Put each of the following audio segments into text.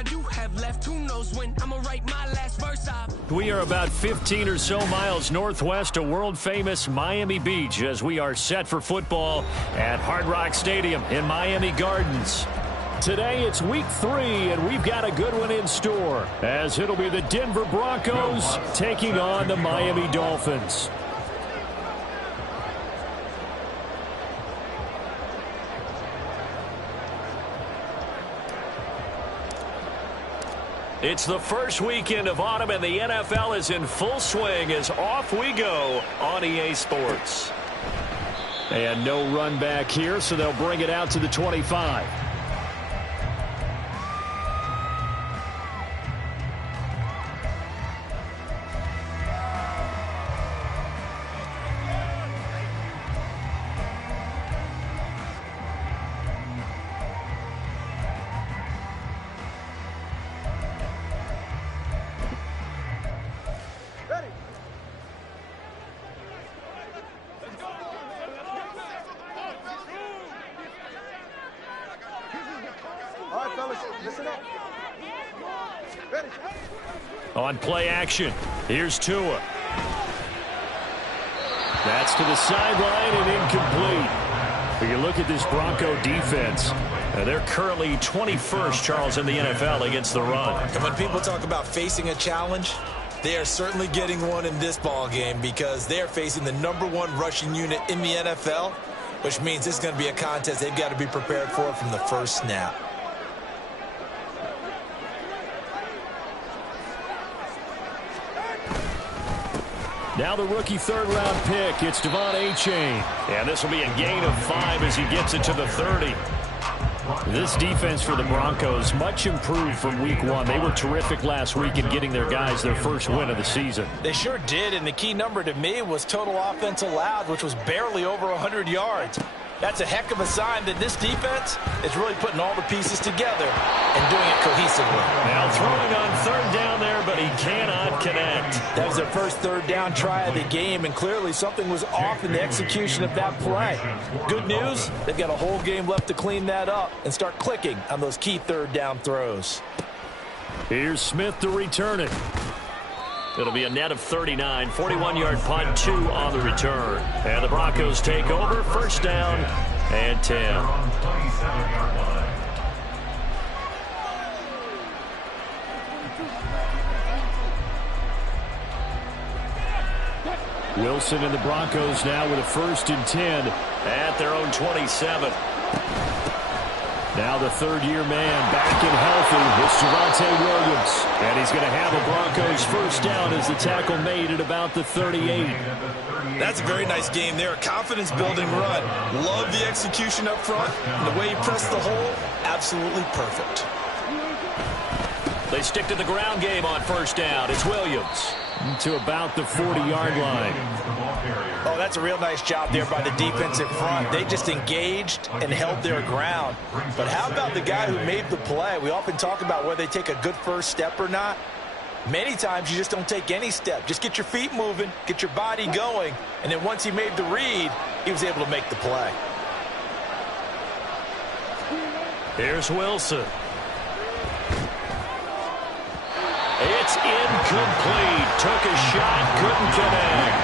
I do have left. Who knows when I'ma write my last verse off. We are about 15 or so miles northwest of world-famous Miami Beach as we are set for football at Hard Rock Stadium in Miami Gardens. Today it's week 3, and we've got a good one in store, as it'll be the Denver Broncos taking on the Miami Dolphins. It's the first weekend of autumn, and the NFL is in full swing as off we go on EA Sports. And no run back here, so they'll bring it out to the 25. On play action, here's Tua. That's to the sideline and incomplete. When you look at this Bronco defense, they're currently 21st, Charles, in the NFL against the run. And when people talk about facing a challenge, they are certainly getting one in this ball game because they're facing the #1 rushing unit in the NFL, which means this is going to be a contest they've got to be prepared for from the first snap. Now the rookie third-round pick, it's Devon Achane. And this will be a gain of 5 as he gets it to the 30. This defense for the Broncos, much improved from week 1. They were terrific last week in getting their guys their first win of the season. They sure did, and the key number to me was total offense allowed, which was barely over 100 yards. That's a heck of a sign that this defense is really putting all the pieces together and doing it cohesively. Now throwing on third down there, but he cannot connect. That was their first third down try of the game, and clearly something was off in the execution of that play. Good news, they've got a whole game left to clean that up and start clicking on those key third down throws. Here's Smith to return it. It'll be a net of 39, 41-yard punt, 2 on the return. And the Broncos take over, first down and 10. Wilson and the Broncos now with a 1st and 10 at their own 27. Now the third-year man back and healthy. It's Javonte Williams. And he's going to have a Broncos first down as the tackle made at about the 38. That's a very nice game there. A confidence-building run. Love the execution up front. And the way he pressed the hole, absolutely perfect. They stick to the ground game on first down. It's Williams to about the 40-yard line. Oh, that's a real nice job there by the defensive front. They just engaged and held their ground. But how about the guy who made the play? We often talk about whether they take a good first step or not. Many times you just don't take any step. Just get your feet moving, get your body going, and then once he made the read, he was able to make the play. Here's Wilson. It's incomplete. Took a shot, couldn't connect.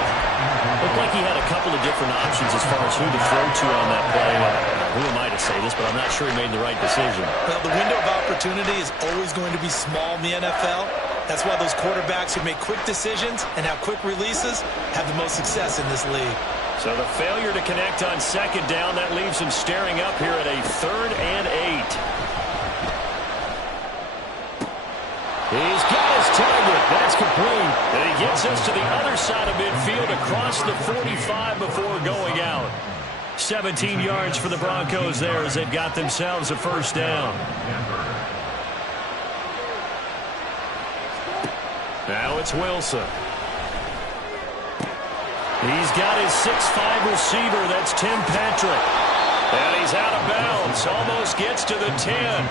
Looked like he had a couple of different options as far as who to throw to on that play. Who am I to say this, but I'm not sure he made the right decision. Well, the window of opportunity is always going to be small in the NFL. That's why those quarterbacks who make quick decisions and have quick releases have the most success in this league. So the failure to connect on second down, that leaves him staring up here at a 3rd and 8. He's got his target. That's complete. And he gets us to the other side of midfield across the 45 before going out. 17 yards for the Broncos there as they've got themselves a first down. Now it's Wilson. He's got his 6'5 receiver. That's Tim Patrick. And he's out of bounds. Almost gets to the 10.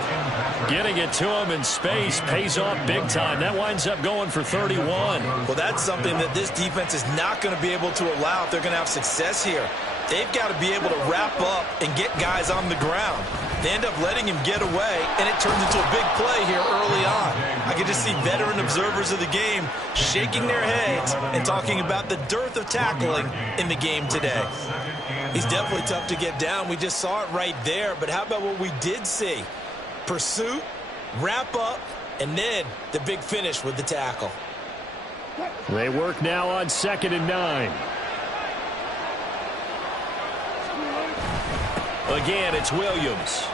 Getting it to him in space pays off big time. That winds up going for 31. Well, that's something that this defense is not going to be able to allow if they're going to have success here. They've got to be able to wrap up and get guys on the ground. They end up letting him get away, and it turns into a big play here early observers of the game shaking their heads and talking about the dearth of tackling in the game today. He's definitely tough to get down. We just saw it right there. But how about what we did see? Pursuit, wrap up, and then the big finish with the tackle. They work now on 2nd and 9. Again, it's Williams.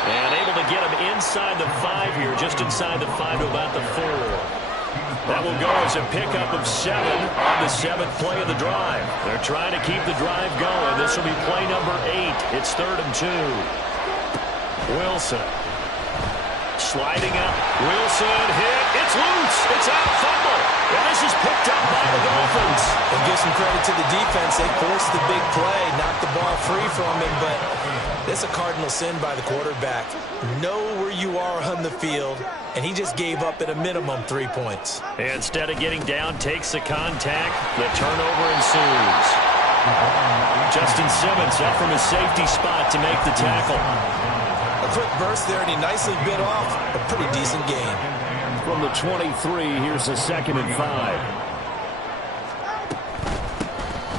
And able to get him inside the 5 here, just inside the 5 to about the 4. That will go as a pickup of 7 on the 7th play of the drive. They're trying to keep the drive going. This will be play number 8. It's 3rd and 2. Wilson. Sliding up. Wilson hit. It's loose. It's out. Fumble. And this is picked up by the Dolphins. And give some credit to the defense. They forced the big play, knocked the ball free from him, but it's a cardinal sin by the quarterback. Know where you are on the field, and he just gave up at a minimum 3 points. Instead of getting down, takes the contact. The turnover ensues. Justin Simmons up from his safety spot to make the tackle. A quick burst there, and he nicely bit off a pretty decent gain. From the 23, here's a 2nd and 5.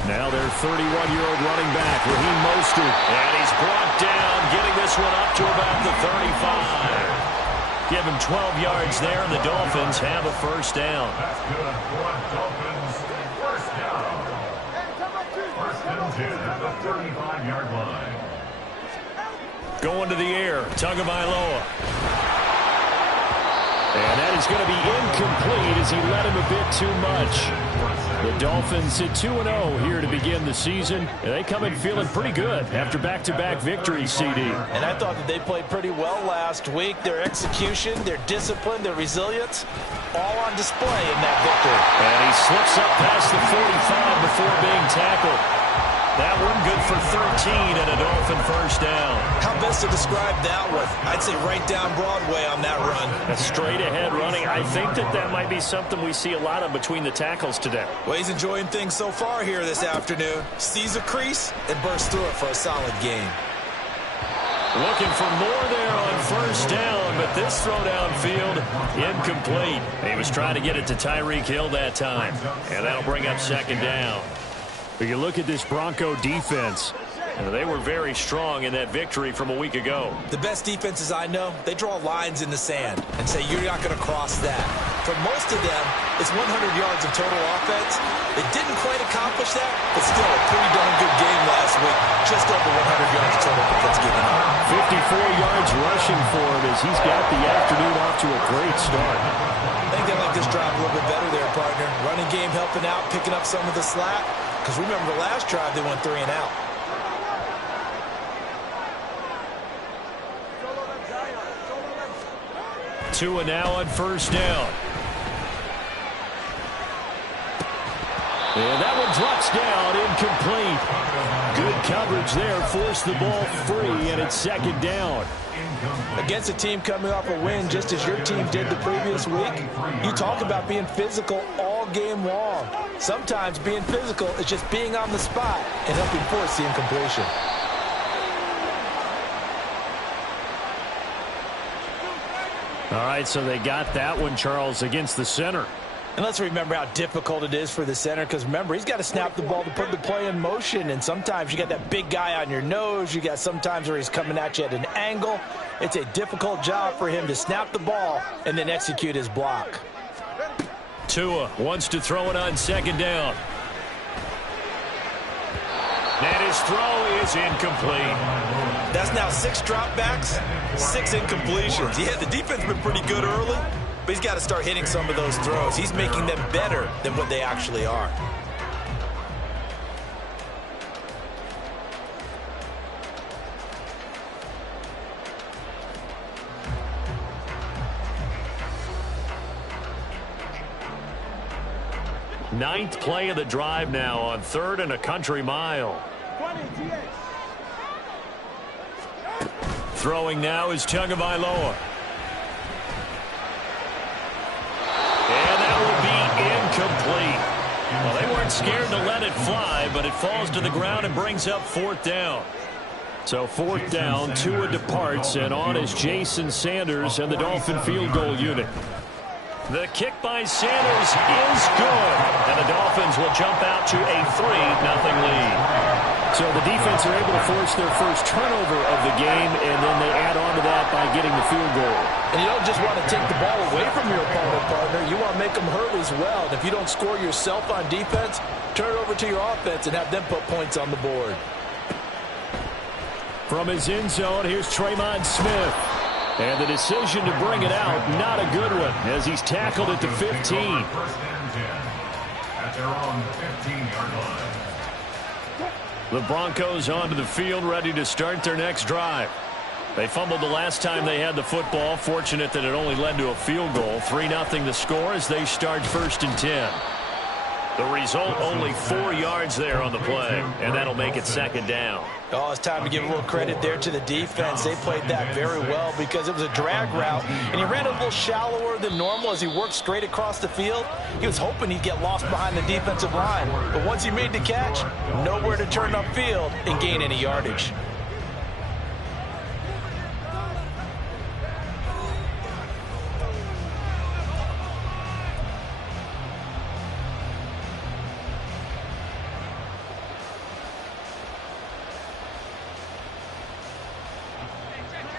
Now their 31-year-old running back, Raheem Mostert. And he's brought down, getting this one up to about the 35. Give him 12 yards there, and the Dolphins have a first down. That's good for Dolphins. First down. First and 10 at the 35-yard line. Going to the air, Tagovailoa. And that is going to be incomplete as he led him a bit too much. The Dolphins at 2-0 here to begin the season. And they come in feeling pretty good after back-to-back victories, CD. And I thought that they played pretty well last week. Their execution, their discipline, their resilience, all on display in that victory. And he slips up past the 45 before being tackled. That one good for 13 and a Dolphin first down. How best to describe that one? I'd say right down Broadway on that run. A straight-ahead running. I think that might be something we see a lot of between the tackles today. Well, he's enjoying things so far here this afternoon. Sees a crease and bursts through it for a solid gain. Looking for more there on first down, but this throw downfield, incomplete. He was trying to get it to Tyreek Hill that time, and that'll bring up 2nd down. But you look at this Bronco defense, and they were very strong in that victory from a week ago. The best defenses I know, they draw lines in the sand and say you're not going to cross that. For most of them, it's 100 yards of total offense. They didn't quite accomplish that, but still a pretty darn good game last week. Just over 100 yards total offense given up. 54 yards rushing for him as he's got the afternoon off to a great start. I think they like this drive a little bit better there, partner. Running game helping out, picking up some of the slack. Because remember the last drive, they went 3 and out. Tua now on first down. And that one drops down, incomplete. Good coverage there, forced the ball free, and it's 2nd down. Against a team coming off a win just as your team did the previous week, you talk about being physical all game long. Sometimes being physical is just being on the spot and helping force the incompletion. All right, so they got that one, Charles, against the center. And let's remember how difficult it is for the center, because remember, he's got to snap the ball to put the play in motion, and sometimes you got that big guy on your nose. You got sometimes where he's coming at you at an angle. It's a difficult job for him to snap the ball and then execute his block. Tua wants to throw it on 2nd down. And his throw is incomplete. That's now 6 dropbacks, 6 incompletions. Yeah, the defense has been pretty good early, but he's got to start hitting some of those throws. He's making them better than what they actually are. Ninth play of the drive now on 3rd and a country mile. Throwing now is Tagovailoa. And that will be incomplete. Well, they weren't scared to let it fly, but it falls to the ground and brings up 4th down. So 4th down, Tua departs, and on is Jason Sanders and the Dolphin field goal unit. The kick by Sanders is good, and the Dolphins will jump out to a 3-0 lead. So the defense are able to force their first turnover of the game, and then they add on to that by getting the field goal. And you don't just want to take the ball away from your opponent, partner. You want to make them hurt as well. And if you don't score yourself on defense, turn it over to your offense and have them put points on the board. From his end zone, here's Tremon Smith. And the decision to bring it out, not a good one, as he's tackled at the 15. First and 10 at their own 15-yard line. The Broncos onto the field, ready to start their next drive. They fumbled the last time they had the football. Fortunate that it only led to a field goal. 3-0 the score as they start 1st and 10. The result, only 4 yards there on the play, and that'll make it 2nd down. Oh, it's time to give a little credit there to the defense. They played that very well because it was a drag route, and he ran a little shallower than normal as he worked straight across the field. He was hoping he'd get lost behind the defensive line, but once he made the catch, nowhere to turn upfield and gain any yardage.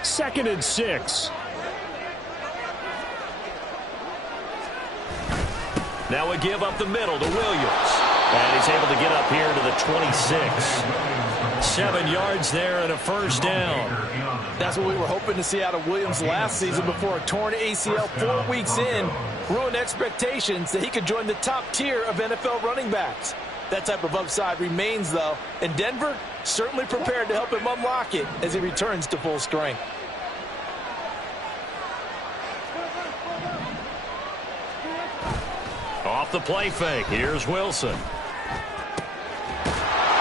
Second and 6. Now we give up the middle to Williams. And he's able to get up here to the 26. 7 yards there and a 1st down. That's what we were hoping to see out of Williams last season before a torn ACL 4 weeks in ruined expectations that he could join the top tier of NFL running backs. That type of upside remains, though, and Denver certainly prepared to help him unlock it as he returns to full strength. Off the play fake, here's Wilson.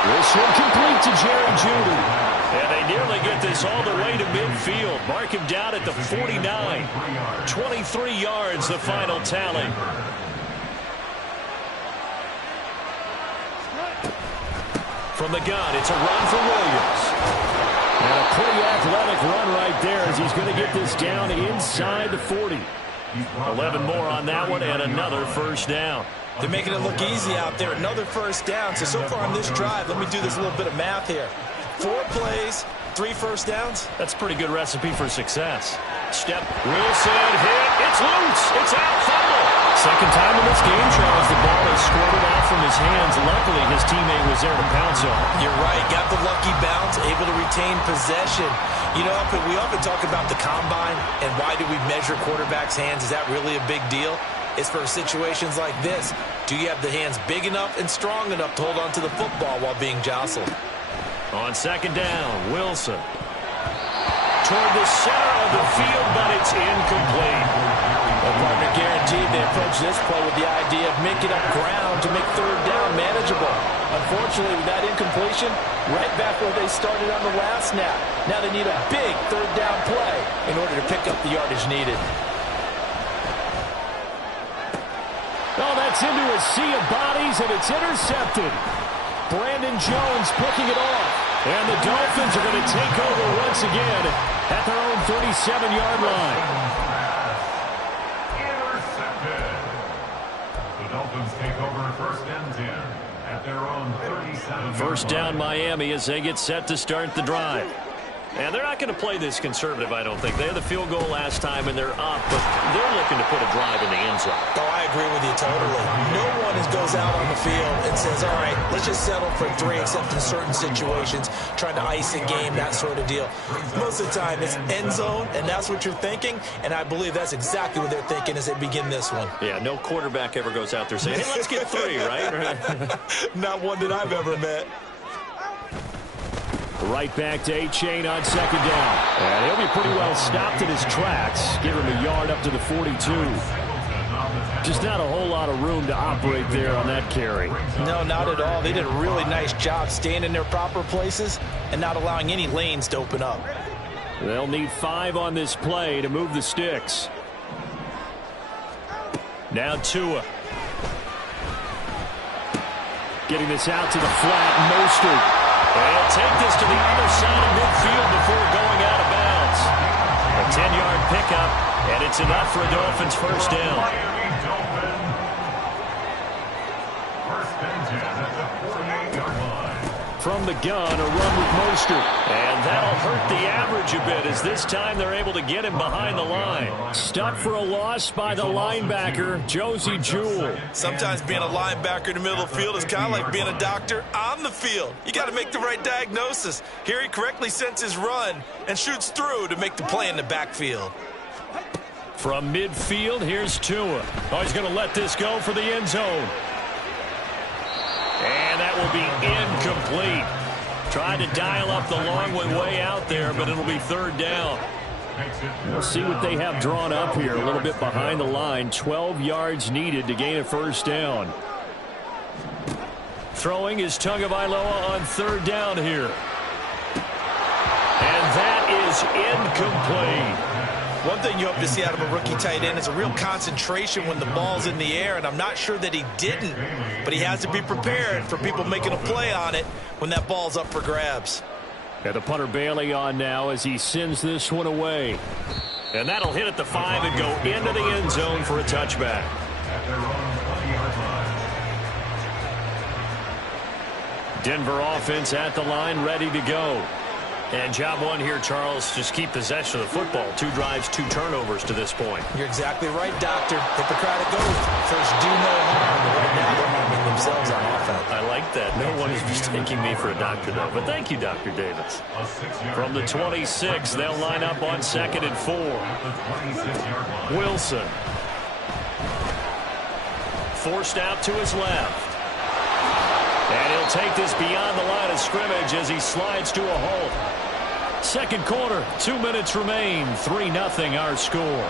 This one complete to Jerry Jeudy. And they nearly get this all the way to midfield. Mark him down at the 49. 23 yards, the final tally. From the gun, it's a run for Williams. And a pretty athletic run right there as he's going to get this down inside the 40. 11 more on that one and another 1st down. They're making it look easy out there. Another 1st down. So far on this drive, let me do this little bit of math here. 4 plays, 3 1st downs. That's a pretty good recipe for success. Step, Wilson, hit, it's loose, it's out, fumble. Second time in this game, Charles, the ball is squirted off from his hands. Luckily, his teammate was there to pounce on it. You're right, got the lucky bounce, able to retain possession. You know, we often talk about the combine and why do we measure quarterbacks' hands. Is that really a big deal? It's for situations like this. Do you have the hands big enough and strong enough to hold on to the football while being jostled? On 2nd down, Wilson. Toward the center of the field, but it's incomplete. Well, partner, guaranteed they approach this play with the idea of making up ground to make 3rd down manageable. Unfortunately, with that incompletion, right back where they started on the last snap. Now they need a big 3rd down play in order to pick up the yardage needed. Oh, that's into a sea of bodies, and it's intercepted. Brandon Jones picking it off. And the Dolphins are going to take over once again at their own 37-yard line. Intercepted. The Dolphins take over 1st and 10 at their own 37. 1st down Miami as they get set to start the drive. And they're not going to play this conservative, I don't think. They had the field goal last time, and they're up, but they're looking to put a drive in the end zone. Oh, I agree with you totally. No one goes out on the field and says, all right, let's just settle for 3, except in certain situations, trying to ice a game, that sort of deal. Most of the time, it's end zone, and that's what you're thinking, and I believe that's exactly what they're thinking as they begin this one. Yeah, no quarterback ever goes out there saying, hey, let's get 3, right? Not one that I've ever met. Right back to A-Chain on 2nd down. And he'll be pretty well stopped in his tracks. Give him a yard up to the 42. Just not a whole lot of room to operate there on that carry. No, not at all. They did a really nice job staying in their proper places and not allowing any lanes to open up. They'll need 5 on this play to move the sticks. Now Tua. Getting this out to the flat, Mostert. They'll take this to the other side of midfield before going out of bounds. A 10-yard pickup And it's enough for a Dolphins first down. Miami Dolphins. First and 10 at the 48-yard line. From the gun, a run with Mostert. And that'll hurt the average a bit as this time they're able to get him behind the line. Stuck for a loss by the linebacker, Josey Jewell. Sometimes being a linebacker in the middle of the field is kind of like being a doctor on the field. You got to make the right diagnosis. Here he correctly sends his run and shoots through to make the play in the backfield. From midfield, here's Tua. Oh, he's going to let this go for the end zone. And that will be incomplete. Tried to dial up the long one way out there, but it'll be third down. We'll see what they have drawn up here. A little bit behind the line. 12 yards needed to gain a first down. Throwing is Tagovailoa on third down here. And that is incomplete. One thing you hope to see out of a rookie tight end is a real concentration when the ball's in the air, and I'm not sure that he didn't, but he has to be prepared for people making a play on it when that ball's up for grabs. And the punter Bailey on now as he sends this one away. And that'll hit at the 5 and go into the end zone for a touchback. At their own 20-yard line. Denver offense at the line, ready to go. And job one here, Charles, just keep possession of the football. 2 drives, 2 turnovers to this point. You're exactly right, Doctor. Hippocratic oath. First, do no harm. But right now, they're harming themselves on offense. I like that. No one is mistaking me for a doctor, though. But thank you, Dr. Davis. From the 26, they'll line up on 2nd and 4. Wilson. Forced out to his left. And he'll take this beyond the line of scrimmage as he slides to a halt. Second quarter, 2 minutes remain. 3-0 our score.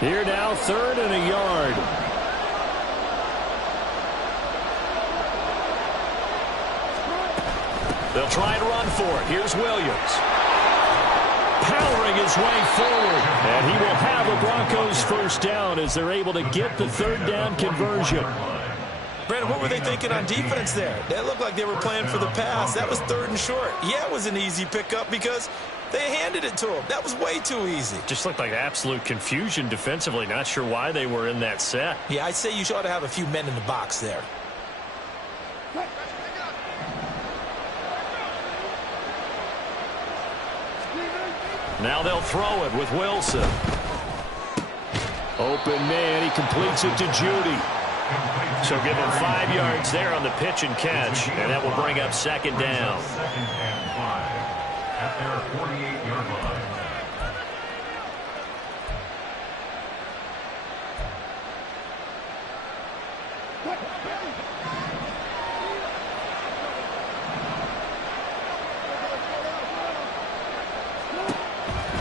Here now, 3rd and a yard. They'll try and run for it. Here's Williams. Powering his way forward. And he will have a Broncos first down as they're able to get the 3rd down conversion. Brandon, what were they thinking on defense there? That looked like they were playing for the pass. That was 3rd and short. Yeah, it was an easy pickup because they handed it to him. That was way too easy. Just looked like absolute confusion defensively. Not sure why they were in that set. Yeah, I'd say you ought to have a few men in the box there. Now they'll throw it with Wilson. Open man, he completes it to Judy. So give him 5 yards there on the pitch and catch, and that will bring up 2nd down. 2nd and 5 at their 48-yard line.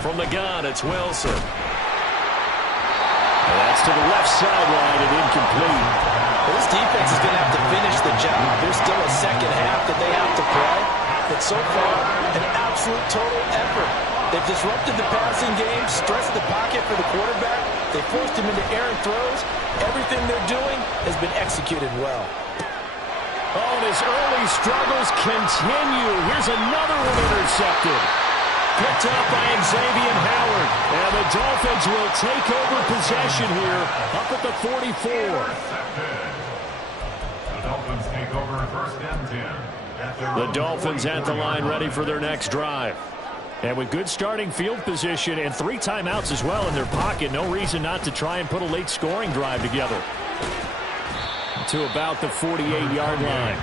From the gun, it's Wilson. And that's to the left sideline and incomplete. Well, this defense is going to have to finish the job. There's still a second half that they have to play. But so far, an absolute total effort. They've disrupted the passing game, stressed the pocket for the quarterback. They forced him into errant throws. Everything they're doing has been executed well. Oh, and his early struggles continue. Here's another one intercepted. Picked up by Xavier Howard. And the Dolphins will take over possession here up at the 44. The Dolphins take over 1st and 10. The Dolphins at the line ready for their next drive. And with good starting field position and 3 timeouts as well in their pocket, no reason not to try and put a late scoring drive together. To about the 48-yard line.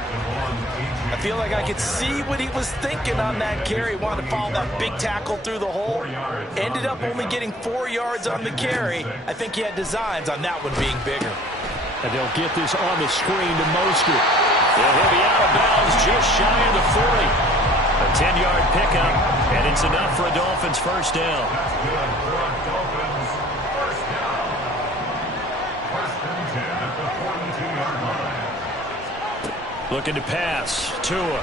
I feel like I could see what he was thinking on that carry. Wanted to follow that big tackle through the hole. Ended up only getting 4 yards on the carry. I think he had designs on that one being bigger. And they'll get this on the screen to Mostert. And he'll be out of bounds just shy of the 40. A 10-yard pickup, and it's enough for a Dolphins first down. That's good for a Dolphins first down. 1st and 10 at the 42-yard line. Looking to pass. Tua.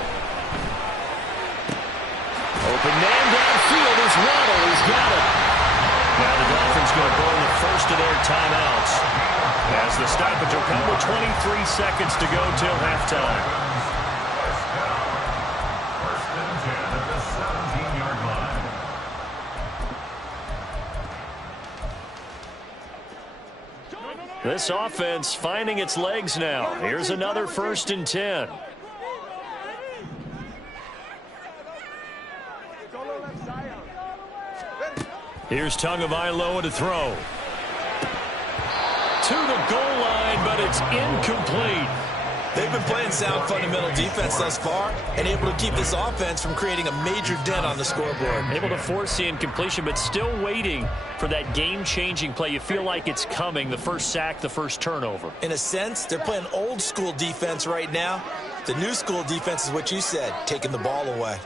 Open man downfield is Waddle. He's got it. Now the Dolphins going to burn the first of their timeouts. As the stoppage will come with 23 seconds to go till halftime. First and 10 at the 17-yard line. This offense finding its legs now. Here's another 1st and 10. Here's Tagovailoa to throw. To the goal line, but it's incomplete. They've been playing sound fundamental defense thus far and able to keep this offense from creating a major dent on the scoreboard. Able to force the incompletion, but still waiting for that game-changing play. You feel like it's coming, the first sack, the first turnover. In a sense, they're playing old-school defense right now. The new-school defense is what you said, taking the ball away.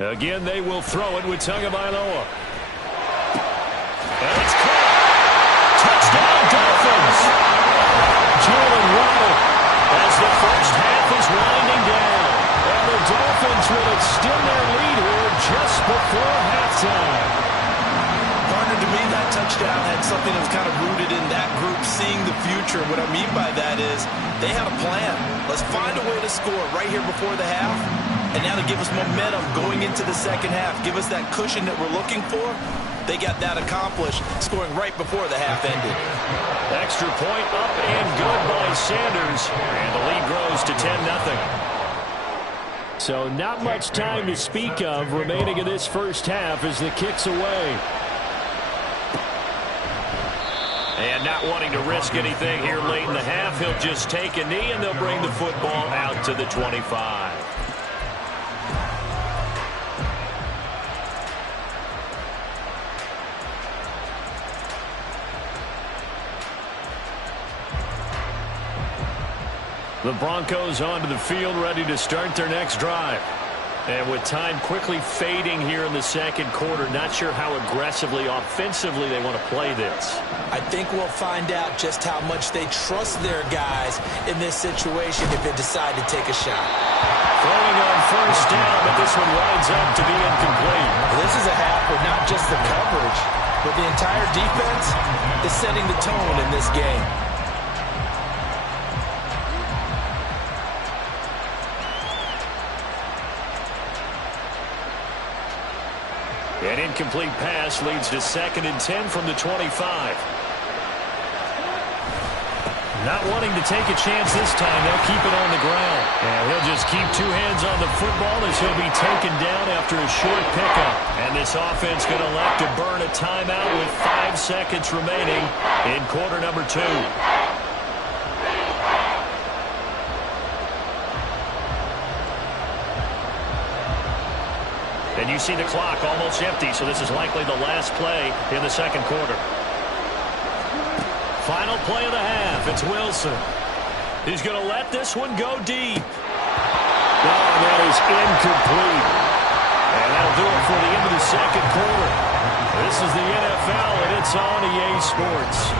Again, they will throw it with Tagovailoa. And it's caught. Touchdown, Dolphins. Jalen Waddle as the first half is winding down. And the Dolphins will extend their lead here just before halftime. Partner, to me, that touchdown had something that was kind of rooted in that group seeing the future. What I mean by that is they had a plan. Let's find a way to score right here before the half. And now to give us momentum going into the second half, give us that cushion that we're looking for. They got that accomplished, scoring right before the half ended. Extra point up and good by Sanders. And the lead grows to 10-0. So not much time to speak of remaining in this first half as the kick's away. And not wanting to risk anything here late in the half, he'll just take a knee and they'll bring the football out to the 25. The Broncos onto the field, ready to start their next drive. And with time quickly fading here in the second quarter, not sure how aggressively, offensively they want to play this. I think we'll find out just how much they trust their guys in this situation if they decide to take a shot. Throwing on first down, but this one winds up to be incomplete. This is a half where not just the coverage, but the entire defense is setting the tone in this game. An incomplete pass leads to 2nd and 10 from the 25. Not wanting to take a chance this time, they'll keep it on the ground. And he'll just keep two hands on the football as he'll be taken down after a short pickup. And this offense going to elect to burn a timeout with 5 seconds remaining in quarter number 2. And you see the clock almost empty, so this is likely the last play in the second quarter. Final play of the half. It's Wilson. He's going to let this one go deep. Oh, that is incomplete. And that'll do it for the end of the second quarter. This is the NFL, and it's on EA Sports.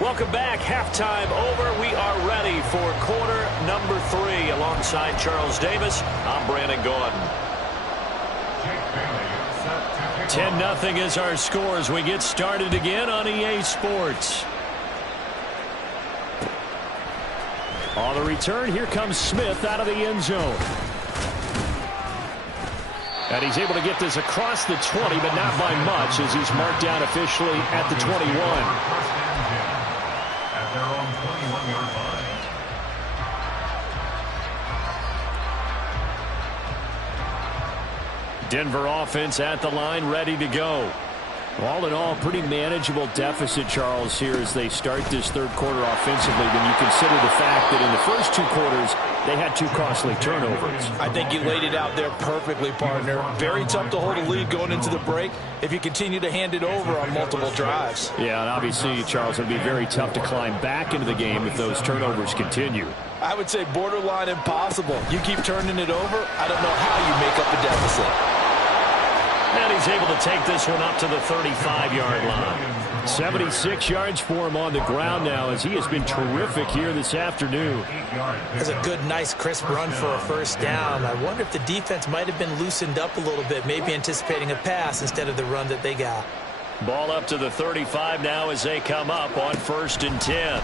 Welcome back. Halftime over. We are ready for quarter number 3. Alongside Charles Davis, I'm Brandon Gordon. 10-0 is our score as we get started again on EA Sports. On the return, here comes Smith out of the end zone. And he's able to get this across the 20, but not by much as he's marked down officially at the 21. Their own 21-yard line. Denver offense at the line, ready to go. All in all, pretty manageable deficit, Charles, here as they start this third quarter offensively when you consider the fact that in the first 2 quarters, they had 2 costly turnovers. I think you laid it out there perfectly, partner. Very tough to hold a lead going into the break if you continue to hand it over on multiple drives. Yeah, and obviously, Charles, it would be very tough to climb back into the game if those turnovers continue. I would say borderline impossible. You keep turning it over, I don't know how you make up the deficit. And he's able to take this one up to the 35-yard line. 76 yards for him on the ground now, as he has been terrific here this afternoon. That's a good, nice, crisp run for a first down. I wonder if the defense might have been loosened up a little bit, maybe anticipating a pass instead of the run that they got. Ball up to the 35 now as they come up on 1st and 10.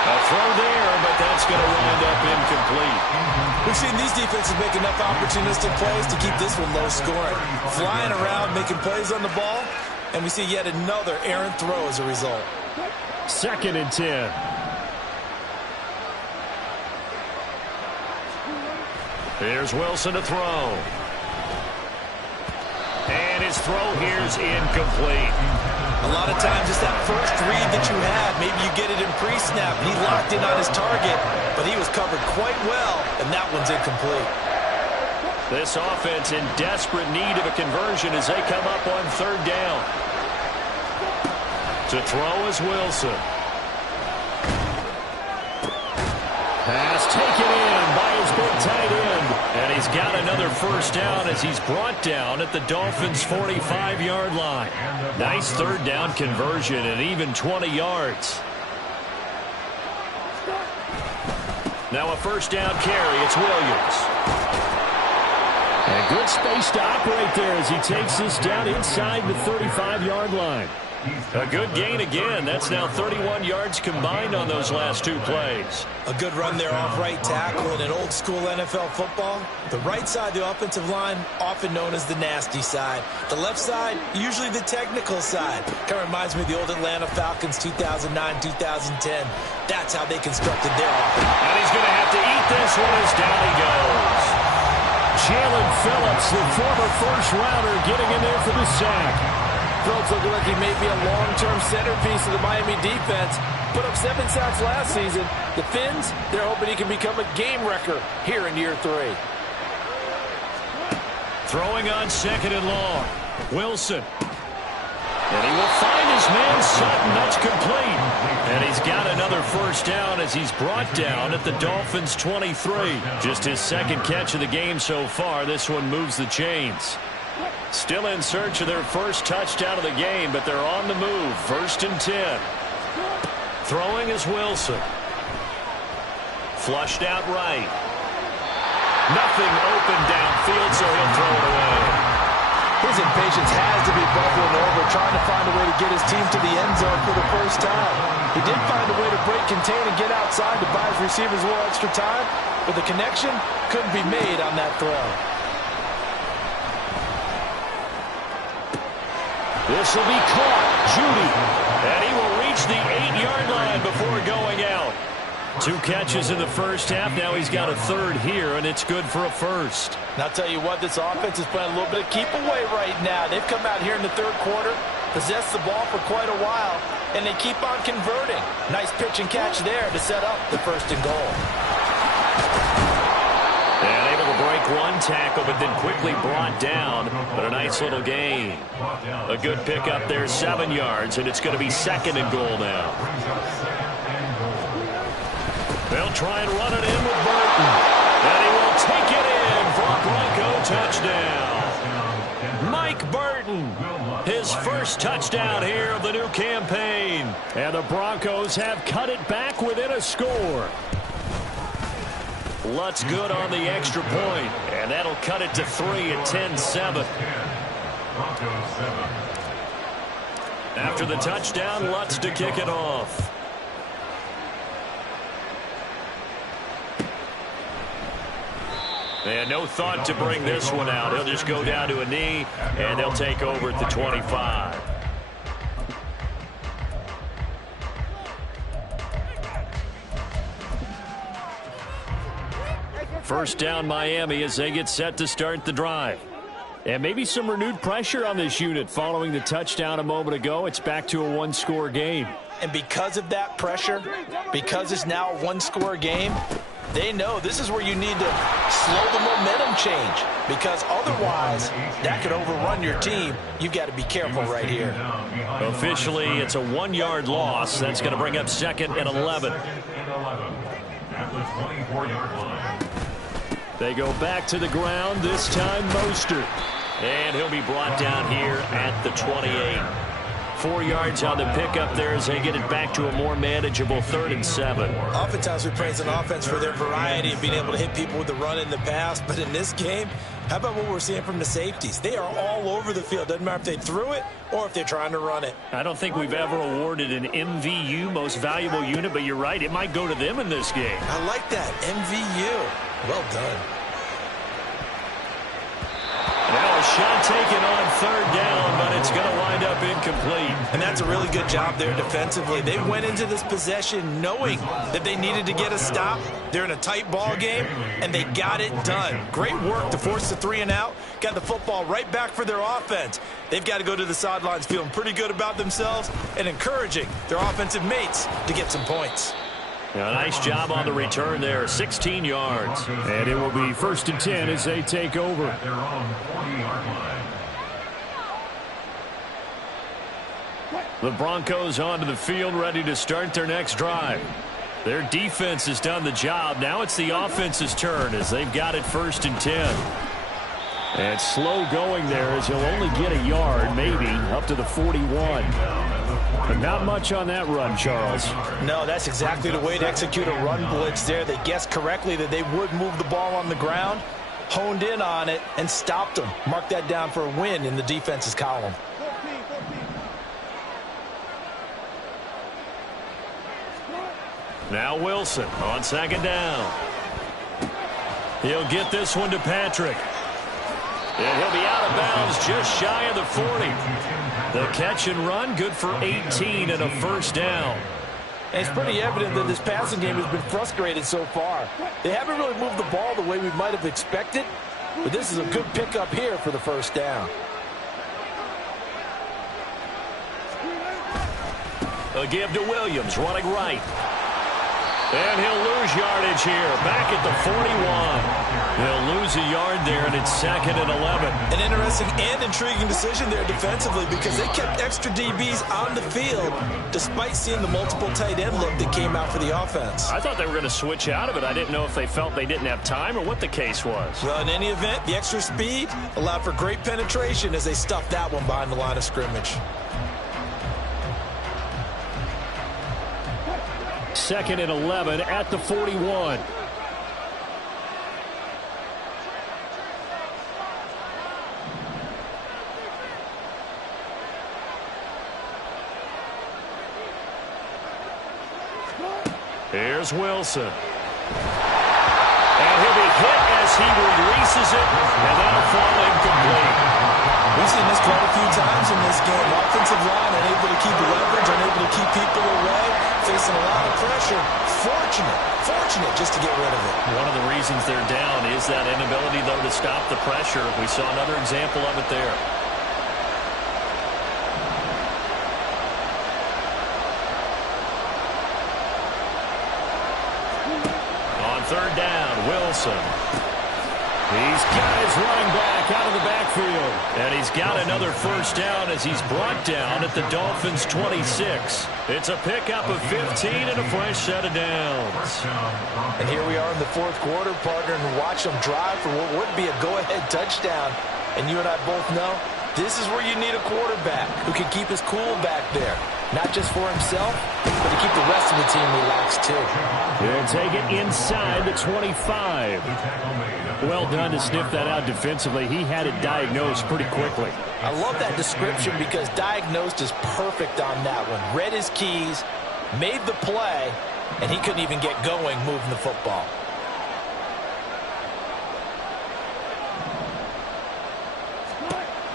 A throw there, but that's going to wind up incomplete. We've seen these defenses make enough opportunistic plays to keep this one low scoring. Flying around, making plays on the ball, and we see yet another errant throw as a result. 2nd and 10. Here's Wilson to throw. And his throw here's incomplete. A lot of times it's that first read that you have. Maybe you get it in pre-snap. He locked in on his target, but he was covered quite well, and that one's incomplete. This offense in desperate need of a conversion as they come up on 3rd down. To throw is Wilson. Pass taken in by his big tight end. And he's got another first down as he's brought down at the Dolphins' 45-yard line. Nice 3rd down conversion and even 20 yards. Now a first down carry. It's Williams. And good space to operate there as he takes this down inside the 35-yard line. A good gain again. That's now 31 yards combined on those last 2 plays. A good run there off right tackle in an old-school NFL football. The right side of the offensive line, often known as the nasty side. The left side, usually the technical side. Kind of reminds me of the old Atlanta Falcons 2009-2010. That's how they constructed their offense. And he's going to have to eat this one as down he goes. Jalen Phillips, the former first-rounder, getting in there for the sack. Phillips looking like he may be a long-term centerpiece of the Miami defense. Put up 7 sacks last season. The Fins, they're hoping he can become a game wrecker here in year 3. Throwing on 2nd and long. Wilson. And he will find his man Sutton. That's complete. And he's got another first down as he's brought down at the Dolphins' 23. Just his 2nd catch of the game so far. This one moves the chains. Still in search of their first touchdown of the game, but they're on the move. 1st and 10. Throwing is Wilson. Flushed out right. Nothing open downfield, so he'll throw it away. His impatience has to be bubbling over, trying to find a way to get his team to the end zone for the first time. He did find a way to break, contain, and get outside to buy his receivers a little extra time, but the connection couldn't be made on that throw. This will be caught. Judy. And he will reach the 8-yard line before going out. 2 catches in the first half. Now he's got a 3rd here, and it's good for a first. And I'll tell you what, this offense is playing a little bit of keep away right now. They've come out here in the 3rd quarter, possessed the ball for quite a while, and they keep on converting. Nice pitch and catch there to set up the 1st and goal. And able to break 1 tackle, but then quickly brought down. But a nice little gain. A good pickup there, 7 yards, and it's going to be 2nd and goal now. They'll try and run it in with Burton. And he will take it in for a Bronco touchdown. Mike Burton, his first touchdown here of the new campaign. And the Broncos have cut it back within a score. Lutz good on the extra point, and that'll cut it to 3 at 10-7. After the touchdown, Lutz to kick it off. And no thought to bring this one out. He'll just go down to a knee, and they'll take over at the 25. First down Miami as they get set to start the drive. And maybe some renewed pressure on this unit following the touchdown a moment ago. It's back to a 1-score game. And because of that pressure, because it's now a 1-score game, they know this is where you need to slow the momentum change, because otherwise that could overrun your team. You've got to be careful right here. Officially, it's a 1-yard loss. That's going to bring up 2nd and 11. At the 24-yard line. They go back to the ground, this time Mostert. And he'll be brought down here at the 28. 4 yards on the pickup there as they get it back to a more manageable 3rd and 7. Oftentimes we praise an offense for their variety of being able to hit people with the run in the pass, but in this game, how about what we're seeing from the safeties? They are all over the field. Doesn't matter if they threw it or if they're trying to run it. I don't think we've ever awarded an MVU, most valuable unit, but you're right, it might go to them in this game. I like that, MVU. Well done. Now a shot taken on 3rd down, but it's going to wind up incomplete. And that's a really good job there defensively. They went into this possession knowing that they needed to get a stop. They're in a tight ball game, and they got it done. Great work to force the 3 and out. Got the football right back for their offense. They've got to go to the sidelines feeling pretty good about themselves and encouraging their offensive mates to get some points. A nice job on the return there, 16 yards. And it will be 1st and 10 as they take over. At their own 40-yard line. The Broncos onto the field, ready to start their next drive. Their defense has done the job. Now it's the offense's turn as they've got it 1st and 10. And slow going there as he'll only get a yard, maybe, up to the 41. But not much on that run, Charles. No, that's exactly the way to execute a run blitz there. They guessed correctly that they would move the ball on the ground, honed in on it, and stopped them. Mark that down for a win in the defense's column. Now Wilson on 2nd down. He'll get this one to Patrick. And he'll be out of bounds just shy of the 40. The catch and run, good for 18 and a 1st down. And it's pretty evident that this passing game has been frustrated so far. They haven't really moved the ball the way we might have expected, but this is a good pickup here for the 1st down. A give to Williams, running right. And he'll lose yardage here, back at the 41. He'll lose a yard there, and it's 2nd and 11. An interesting and intriguing decision there defensively because they kept extra DBs on the field despite seeing the multiple tight end look that came out for the offense. I thought they were going to switch out of it. I didn't know if they felt they didn't have time or what the case was. Well, in any event, the extra speed allowed for great penetration as they stuffed that one behind the line of scrimmage. 2nd and 11 at the 41. Here's Wilson. And he'll be hit as he releases it, and that'll fall incomplete. We've seen this quite a few times in this game. Offensive line unable to keep leverage, unable to keep people away, facing a lot of pressure. Fortunate just to get rid of it. One of the reasons they're down is that inability, though, to stop the pressure. We saw another example of it there. On 3rd down, Wilson. He's got his running back out of the backfield. And he's got another 1st down as he's brought down at the Dolphins' 26. It's a pickup of 15 and a fresh set of downs. And here we are in the 4th quarter, partner, and watch them drive for what would be a go-ahead touchdown. And you and I both know this is where you need a quarterback who can keep his cool back there. Not just for himself, but to keep the rest of the team relaxed, too. They'll take it inside the 25. Well done to sniff that out defensively. He had it diagnosed pretty quickly. I love that description because diagnosed is perfect on that one. Read his keys, made the play, and he couldn't even get going moving the football.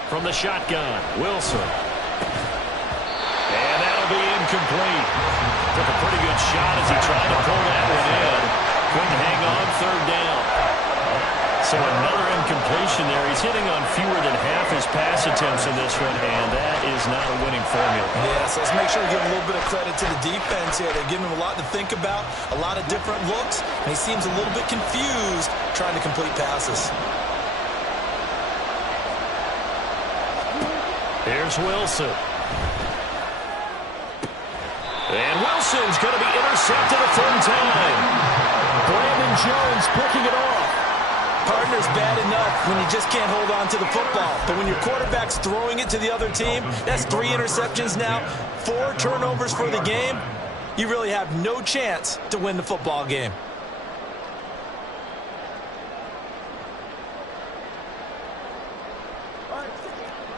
From the shotgun, Wilson. And that'll be incomplete. Took a pretty good shot as he tried to pull that one in. Couldn't hang on 3rd down. So another incompletion there. He's hitting on fewer than half his pass attempts in this one, and that is not a winning formula. Yes, let's make sure we give a little bit of credit to the defense here. They're giving him a lot to think about, a lot of different looks, and he seems a little bit confused trying to complete passes. Here's Wilson. And Wilson's going to be intercepted a 3rd time. Brandon Jones picking it off. Partner's bad enough when you just can't hold on to the football. But when your quarterback's throwing it to the other team, that's 3 interceptions now, 4 turnovers for the game. You really have no chance to win the football game.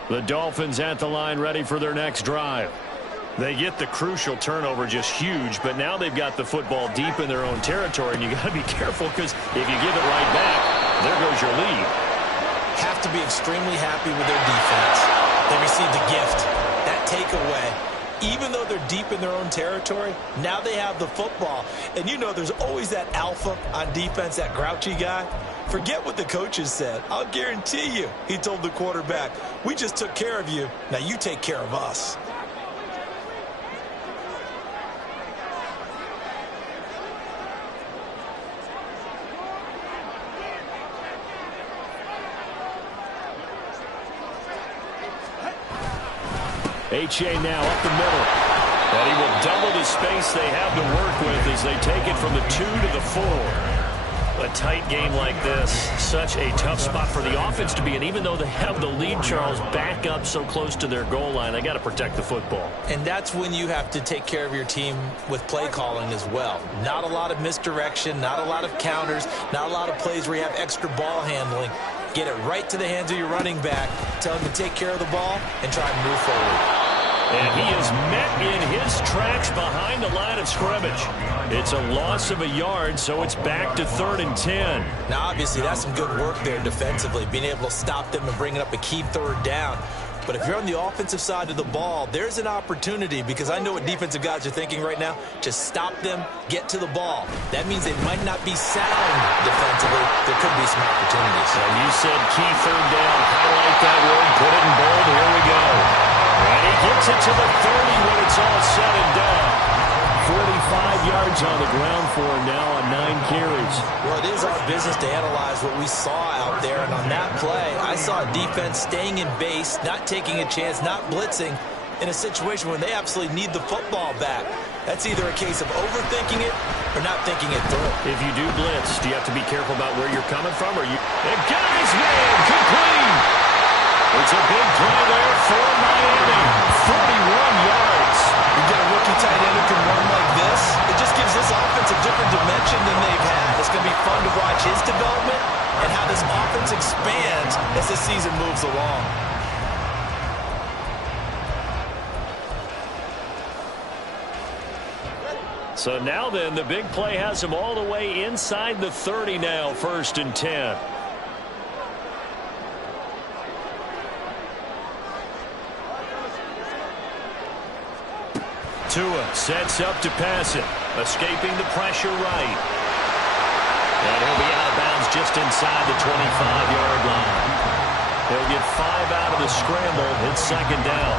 The Dolphins at the line ready for their next drive. They get the crucial turnover, just huge, but now they've got the football deep in their own territory, and you got to be careful because if you give it right back, there goes your lead. Have to be extremely happy with their defense. They received a gift, that takeaway. Even though they're deep in their own territory, now they have the football. And you know there's always that alpha on defense, that grouchy guy. Forget what the coaches said. I'll guarantee you, he told the quarterback, we just took care of you, now you take care of us. H.A. now up the middle. And he will double the space they have to work with as they take it from the 2 to the 4. A tight game like this, such a tough spot for the offense to be in. Even though they have the lead, Charles, back up so close to their goal line, they got to protect the football. And that's when you have to take care of your team with play calling as well. Not a lot of misdirection, not a lot of counters, not a lot of plays where you have extra ball handling. Get it right to the hands of your running back, tell him to take care of the ball, and try and move forward. And he is met in his tracks behind the line of scrimmage. It's a loss of a yard, so it's back to 3rd and 10. Now, obviously, that's some good work there defensively, being able to stop them and bringing up a key 3rd down. But if you're on the offensive side of the ball, there's an opportunity, because I know what defensive guys are thinking right now. Just stop them, get to the ball. That means they might not be sound defensively. There could be some opportunities. And you said key 3rd down. Highlight that word. Put it in bold. Here we go. And he gets it to the 30 when it's all said and done. 45 yards on the ground for him now on 9 carries. Well, it is our business to analyze what we saw out there. And on that play, I saw a defense staying in base, not taking a chance, not blitzing in a situation when they absolutely need the football back. That's either a case of overthinking it or not thinking it through. If you do blitz, do you have to be careful about where you're coming from? Or you? And guys, man, complete. It's a big play there for Miami. 41 yards. You get a rookie tight end who can run like this. It just gives this offense a different dimension than they've had. It's going to be fun to watch his development and how this offense expands as the season moves along. So now then, the big play has him all the way inside the 30 now, 1st and 10. Tua sets up to pass it, escaping the pressure right. And he'll be out of bounds just inside the 25-yard line. He'll get 5 out of the scramble. It's 2nd down.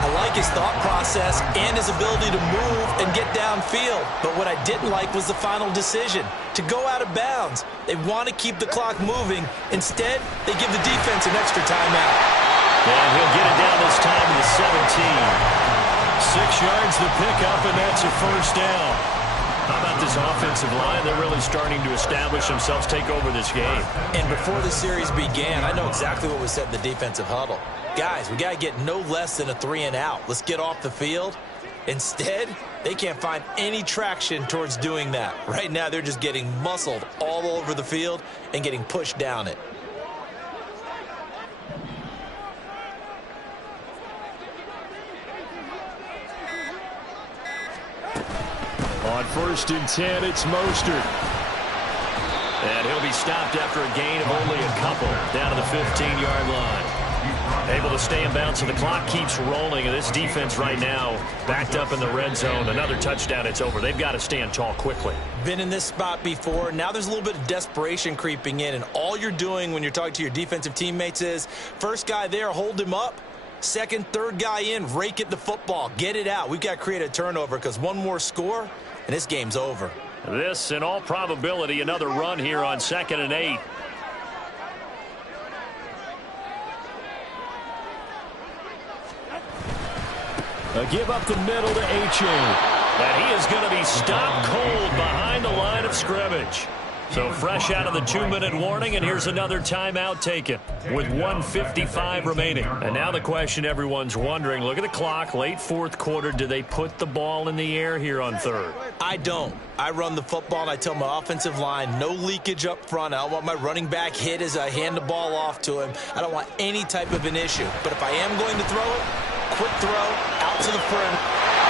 I like his thought process and his ability to move and get downfield. But what I didn't like was the final decision, to go out of bounds. They want to keep the clock moving. Instead, they give the defense an extra timeout. And he'll get it down this time to the 17. 6 yards the pickup, and that's a 1st down. How about this offensive line? They're really starting to establish themselves, take over this game. And before the series began, I know exactly what was said in the defensive huddle. Guys, we got to get no less than a 3 and out. Let's get off the field. Instead, they can't find any traction towards doing that. Right now, they're just getting muscled all over the field and getting pushed down it. On 1st and 10, it's Mostert. And he'll be stopped after a gain of only a couple, down to the 15-yard line. Able to stay in bounds, so the clock keeps rolling, and this defense right now backed up in the red zone. Another touchdown, it's over. They've got to stand tall quickly. Been in this spot before. Now there's a little bit of desperation creeping in, and all you're doing when you're talking to your defensive teammates is, first guy there, hold him up. Second, third guy in, rake at the football. Get it out. We've got to create a turnover because one more score, and this game's over. This, in all probability, another run here on 2nd and 8. A give up the middle to H.A. And he is going to be stopped cold behind the line of scrimmage. So fresh out of the 2-minute warning, and here's another timeout taken with 1:55 remaining. And now the question everyone's wondering, look at the clock, late fourth quarter, do they put the ball in the air here on third? I don't. I run the football, and I tell my offensive line, no leakage up front. I don't want my running back hit as I hand the ball off to him. I don't want any type of an issue. But if I am going to throw it, quick throw, out to the front.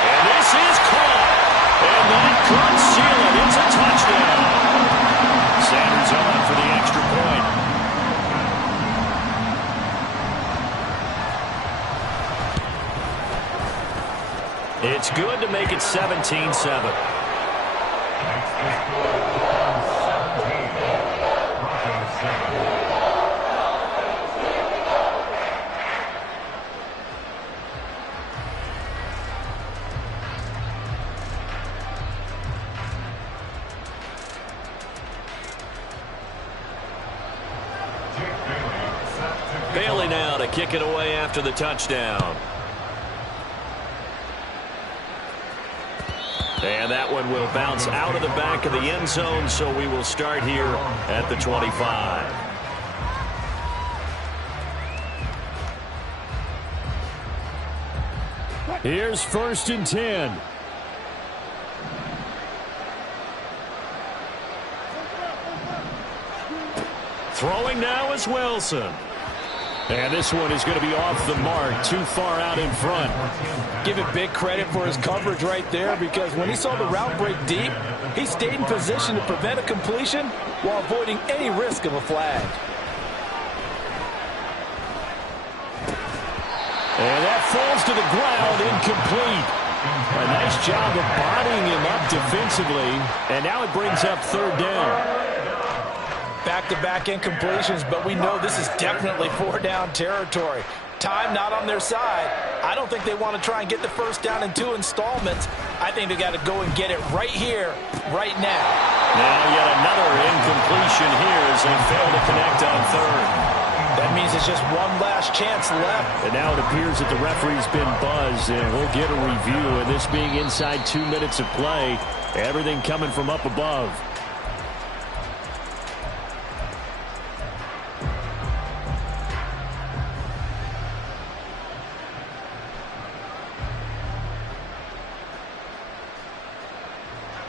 And this is caught. And that could seal it. It's a touchdown. Sanders on for the extra point. It's good to make it 17-7. Bailey now to kick it away after the touchdown. And that one will bounce out of the back of the end zone, so we will start here at the 25. Here's 1st and 10. Throwing now is Wilson. And this one is going to be off the mark, too far out in front. Give it big credit for his coverage right there, because when he saw the route break deep, he stayed in position to prevent a completion while avoiding any risk of a flag. And that falls to the ground, incomplete. A nice job of bodying him up defensively. And now it brings up 3rd down. Back-to-back incompletions, but we know this is definitely 4-down territory. Time not on their side. I don't think they want to try and get the 1st down in 2 installments. I think they got to go and get it right here, right now. Now yet another incompletion here as they fail to connect on 3rd. That means it's just one last chance left. And now it appears that the referee's been buzzed, and we'll get a review. And this being inside 2 minutes of play, everything coming from up above.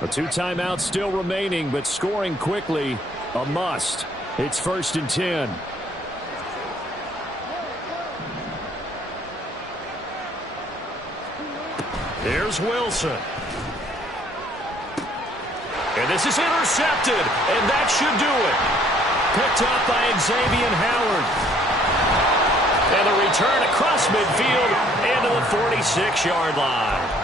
A 2 timeouts still remaining, but scoring quickly, a must. It's 1st and 10. Here's Wilson. And this is intercepted, and that should do it. Picked up by Xavier Howard. And a return across midfield into the 46-yard line.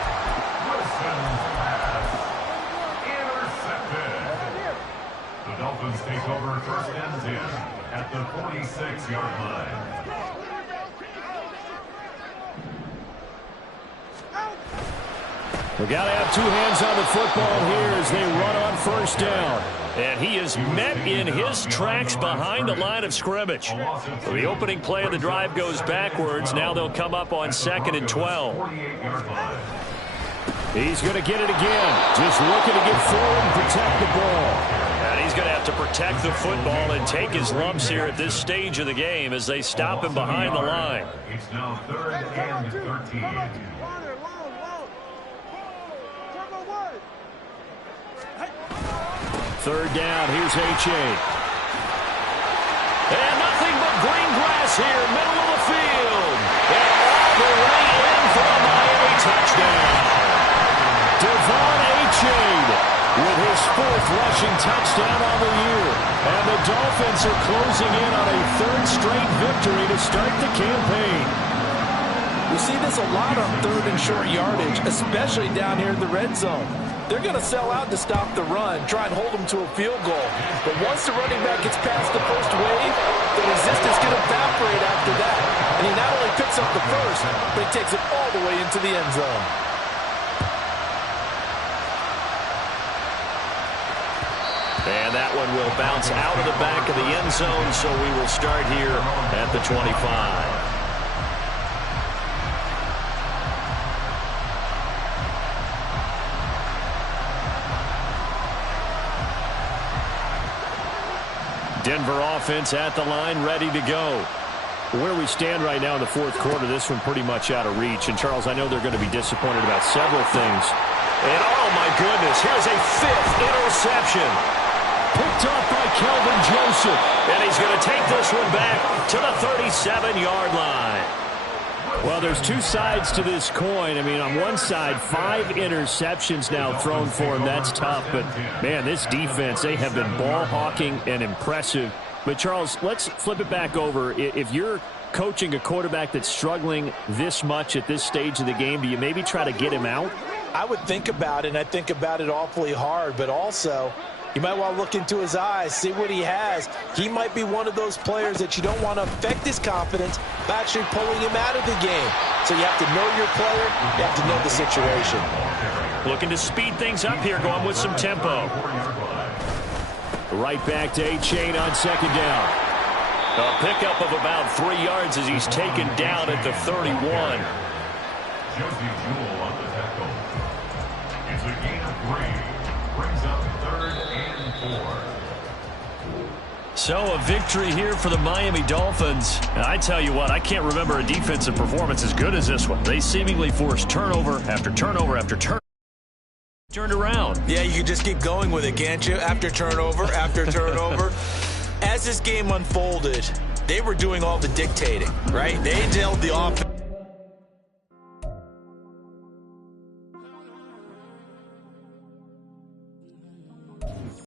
Dolphins take over 1st and 10 at the 46-yard line. We've got to have 2 hands on the football here as they run on 1st down. And he is met in his tracks behind the line of scrimmage. The opening play of the drive goes backwards. Now they'll come up on 2nd and 12. He's going to get it again. Just looking to get forward and protect the ball. And he's going to have to protect the football and take his lumps here at this stage of the game as they stop him behind the line. It's now 3rd and 13. 3rd down. Here's H.A. And nothing but green grass here, middle of the field. And all the way in for a Miami touchdown. Devon Achane with his 4th rushing touchdown on the year. And the Dolphins are closing in on a 3rd straight victory to start the campaign. We see this a lot on 3rd and short yardage, especially down here in the red zone. They're going to sell out to stop the run, try and hold them to a field goal. But once the running back gets past the first wave, the resistance can evaporate after that. And he not only picks up the first, but he takes it all the way into the end zone. And that one will bounce out of the back of the end zone, so we will start here at the 25. Denver offense at the line, ready to go. Where we stand right now in the fourth quarter, this one pretty much out of reach. And, Charles, I know they're going to be disappointed about several things. And, oh, my goodness, here's a fifth interception. Picked off by Kelvin Joseph. And he's going to take this one back to the 37-yard line. Well, there's two sides to this coin. I mean, on one side, 5 interceptions now thrown for him. That's tough. But, man, this defense, they have been ball hawking and impressive. But, Charles, let's flip it back over. If you're coaching a quarterback that's struggling this much at this stage of the game, do you maybe try to get him out? I would think about it, and I think about it awfully hard. But also, you might want to look into his eyes, see what he has. He might be one of those players that you don't want to affect his confidence by actually pulling him out of the game. So you have to know your player. You have to know the situation. Looking to speed things up here, going with some tempo. Right back to Achane on second down. A pickup of about 3 yards as he's taken down at the 31. Josie Jewell on the tackle. It's a gain of 3. Brings up 3rd and 4. So a victory here for the Miami Dolphins. And I tell you what, I can't remember a defensive performance as good as this one. They seemingly forced turnover after turnover after turnover. Turned around. Yeah, you can just keep going with it, can't you? After turnover, after turnover. As this game unfolded, they were doing all the dictating, right? They held the offense.